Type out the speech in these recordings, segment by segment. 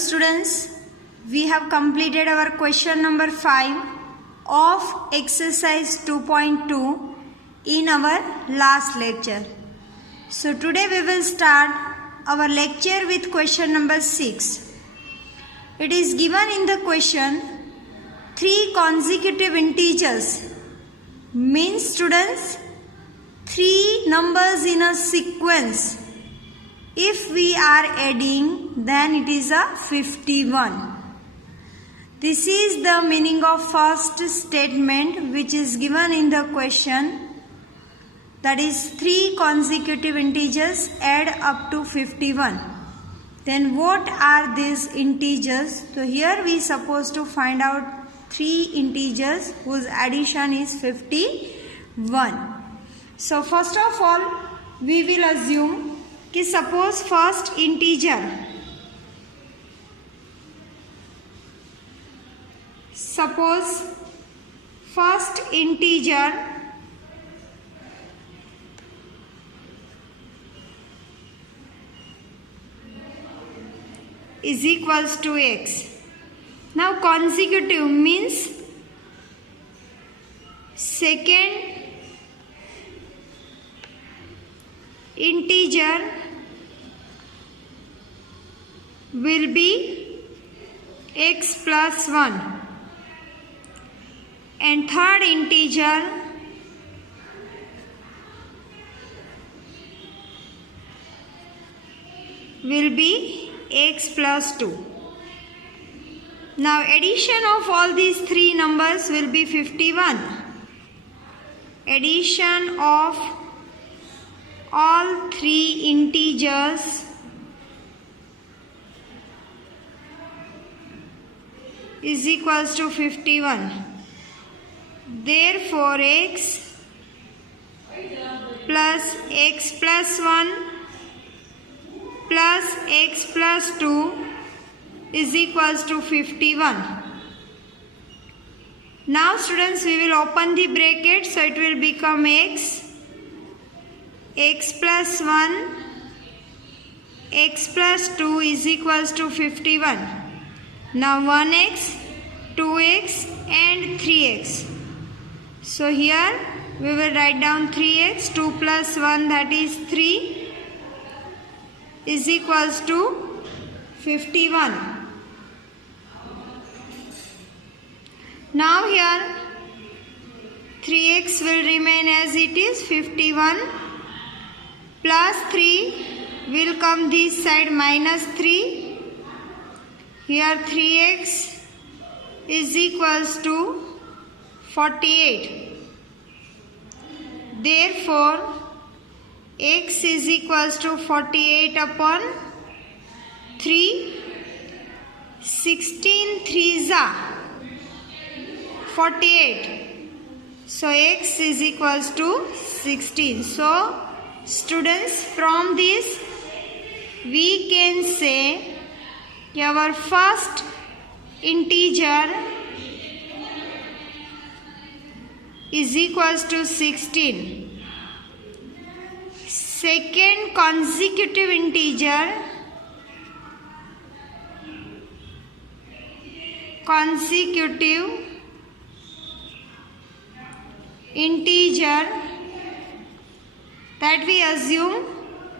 students, we have completed our question number 5 of exercise 2.2 in our last lecture. So today we will start our lecture with question number 6. It is given in the question 3 consecutive integers means students 3 numbers in a sequence. If we are adding, then it is a 51. This is the meaning of first statement which is given in the question. That is 3 consecutive integers add up to 51. Then what are these integers? So here we are supposed to find out 3 integers whose addition is 51. So first of all, we will assume कि suppose first integer is equals to x. Now consecutive means second integer will be x plus 1 and third integer will be x plus 2. Now addition of all these 3 numbers will be 51. Addition of all 3 integers is equals to 51. Therefore x plus x plus 1 plus x plus 2 is equals to 51. Now students, we will open the bracket, so it will become x plus 1, x plus 2 is equals to 51. Now 1x, 2x and 3x. So here we will write down 3x, 2 plus 1 that is 3 is equals to 51. Now here 3x will remain as it is, 51 plus 3 will come this side, minus 3. Here 3x is equals to 48. Therefore x is equals to 48 upon 3. 16 3s are 48. So x is equals to 16. So students, from this we can say our first integer is equals to 16. Second consecutive integer that we assume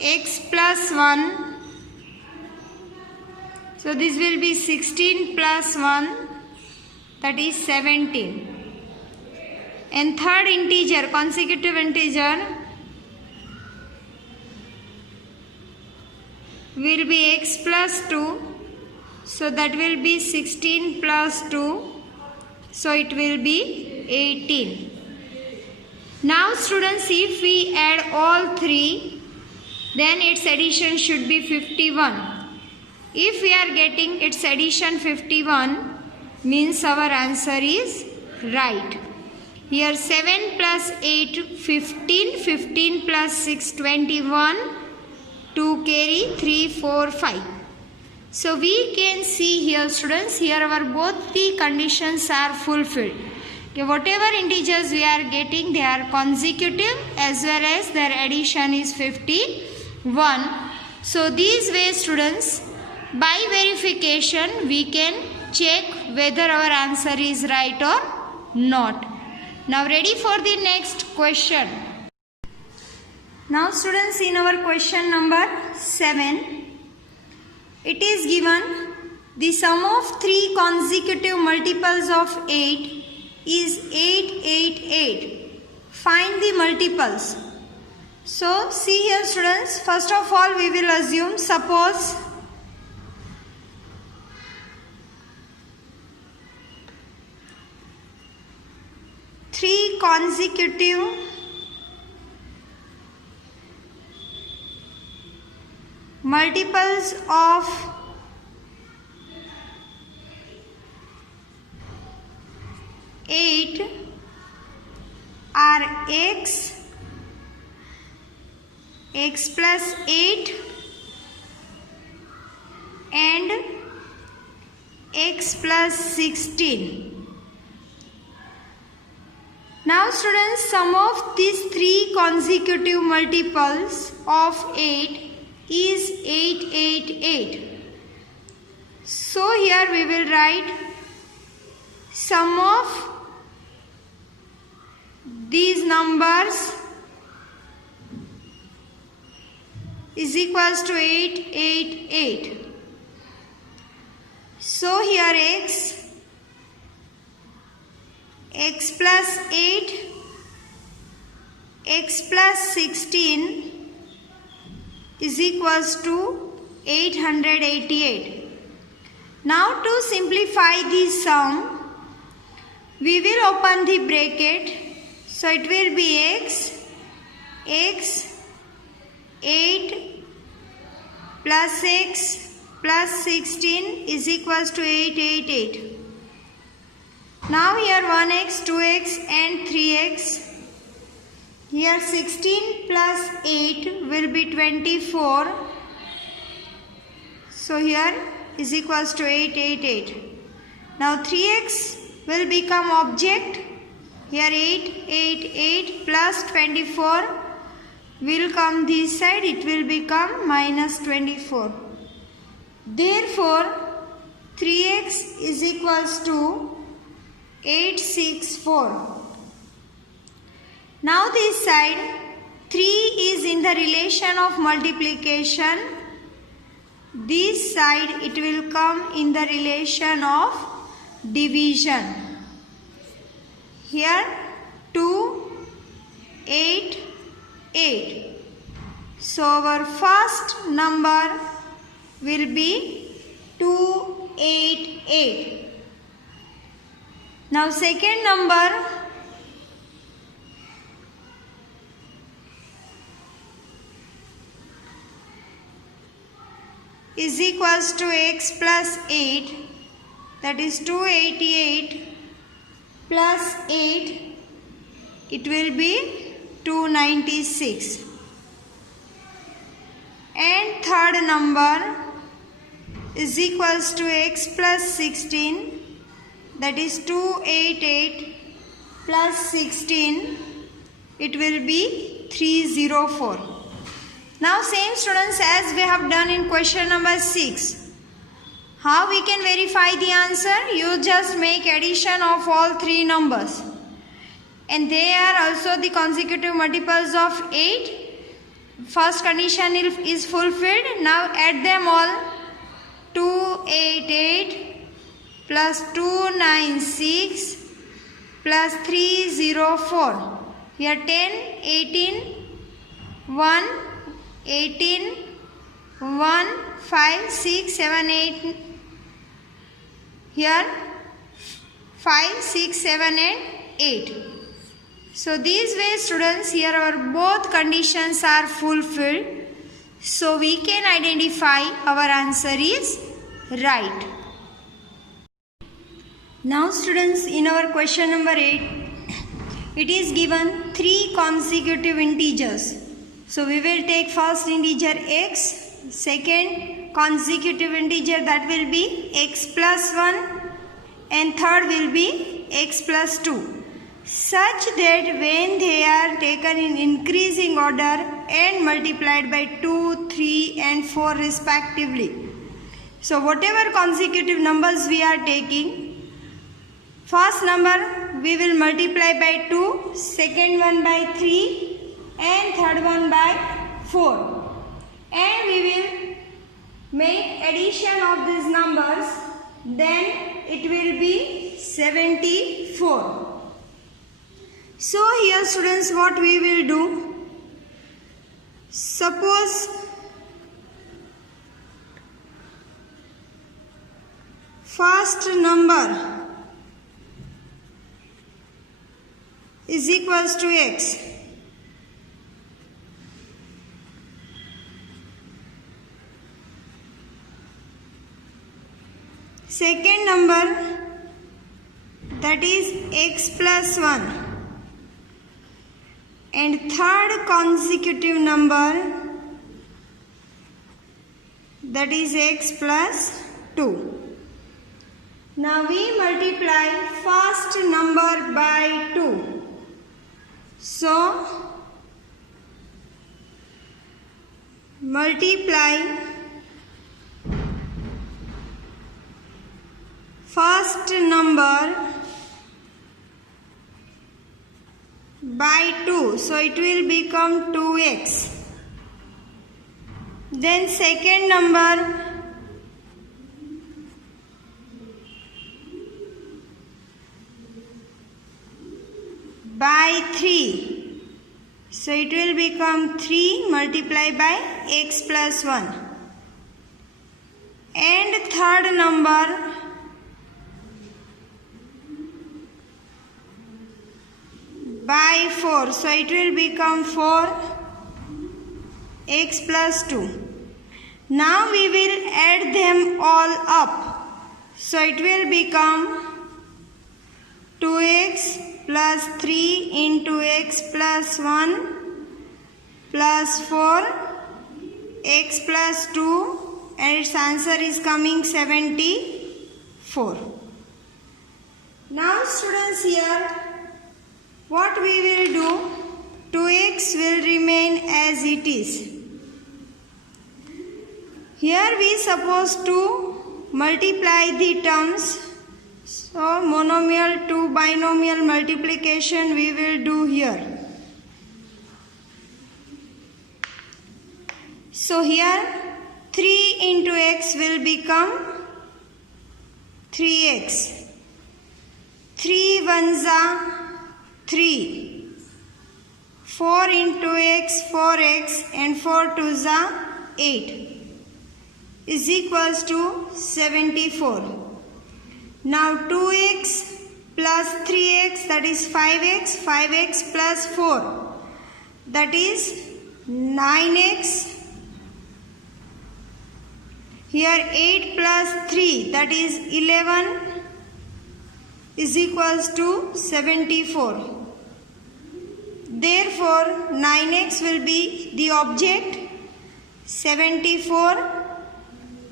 x plus 1. So this will be 16 plus 1, that is 17. And third integer, consecutive integer will be x plus 2. So that will be 16 plus 2. So it will be 18. Now students, if we add all 3, then its addition should be 51. If we are getting its addition 51, means our answer is right. Here 7 plus 8, 15, 15 plus 6, 21, 2 carry, 3, 4, 5. So we can see here students, here our both the conditions are fulfilled. Okay, whatever integers we are getting, they are consecutive as well as their addition is 51. So these way students, by verification we can check whether our answer is right or not. Now ready for the next question. Now students, in our question number 7, it is given the sum of 3 consecutive multiples of 8 is 888. Find the multiples. So see here students, first of all we will assume, suppose three consecutive multiples of 8 are x plus 8 and x plus 16. Now students, sum of these 3 consecutive multiples of 8 is 888. So here we will write sum of these numbers is equals to 888. So here x plus 8, x plus 16 is equals to 888. Now to simplify the sum, we will open the bracket. So it will be x 8 plus x plus 16 is equals to 888. Now here 1x, 2x and 3x. Here 16 plus 8 will be 24. So here is equals to 888. Now 3x will become object. Here 888 plus 24 will come this side. It will become minus 24. Therefore 3x is equals to 864. Now this side 3 is in the relation of multiplication. This side it will come in the relation of division. Here 2, 8, 8. So our first number will be 288. Now second number is equals to x plus 8, that is 288 plus 8, it will be 296. And third number is equals to x plus 16, that is 288 plus 16, it will be 304. Now same students as we have done in question number 6. How we can verify the answer? You just make addition of all 3 numbers. And they are also the consecutive multiples of 8. First condition is fulfilled. Now add them all. 288 plus 296 plus 304. Here 10, 18, 1, 18, 1, 5, 6, 7, 8. Here 5, 6, 7 and 8. So these way students, here our both conditions are fulfilled. So we can identify our answer is right. Now students, in our question number 8, it is given 3 consecutive integers. So we will take first integer x, second consecutive integer that will be x plus 1 and third will be x plus 2. Such that when they are taken in increasing order and multiplied by 2, 3 and 4 respectively, So whatever consecutive numbers we are taking, first number we will multiply by 2, second one by 3 and third one by 4. And we will make addition of these numbers, then it will be 74. So here students, what we will do, suppose first number is equals to x. Second number, that is x plus 1. And third consecutive number, that is x plus 2. Now we multiply first number by 2. So multiply first number by 2. So it will become 2x. Then second number by 3. So it will become 3 multiplied by x plus 1. And third number by 4. So it will become 4 x plus 2. Now we will add them all up. So it will become 2x plus 3 into x plus 1 plus 4 x plus 2, and its answer is coming 74. Now students, here what we will do, 2x will remain as it is. Here we suppose to multiply the terms. So monomial to binomial multiplication we will do here. So here 3 into x will become 3x. 3 ones are 3. 4 into x, 4x, and 4 twos are 8 is equals to 74. Now 2x plus 3x, that is 5x, 5x plus 4, that is 9x. Here 8 plus 3, that is 11 is equals to 74. Therefore 9x will be the object, 74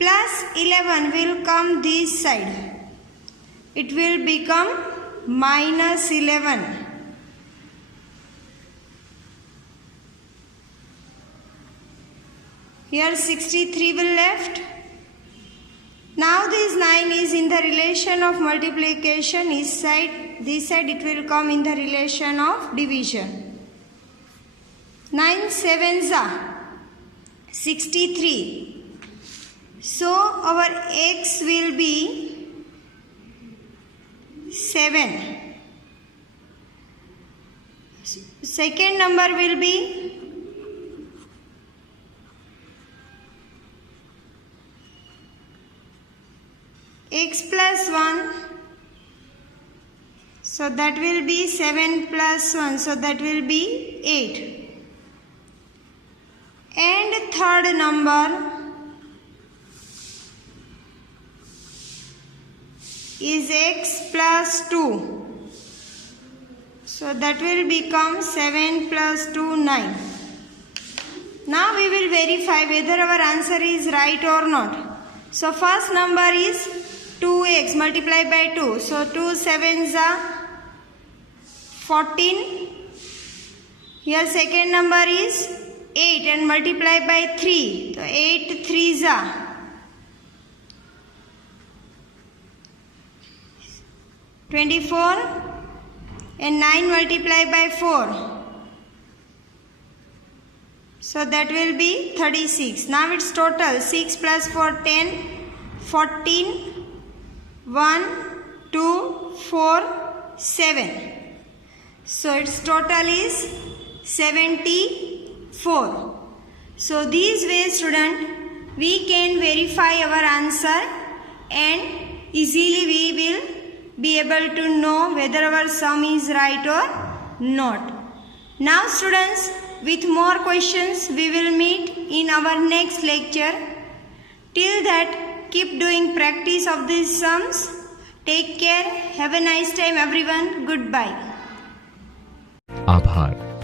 plus 11 will come this side. It will become minus 11. Here 63 will left. Now this 9 is in the relation of multiplication. This side it will come in the relation of division. 9 sevens are 63. So our x will be 7. Second number will be x plus 1. So that will be 7 plus 1. So that will be 8. And third number is x plus 2. So that will become 7 plus 2, 9. Now we will verify whether our answer is right or not. So first number is 2x multiplied by 2. So 2 sevens are 14. Here second number is 8 and multiplied by 3. So 8 threes are 24 and 9 multiplied by 4. So that will be 36. Now its total 6 plus 4 10, 14, 1, 2, 4, 7. So its total is 74. So these ways student we can verify our answer and easily we will be able to know whether our sum is right or not. Now students, with more questions we will meet in our next lecture. Till that, keep doing practice of these sums. Take care. Have a nice time everyone. Goodbye. आभार।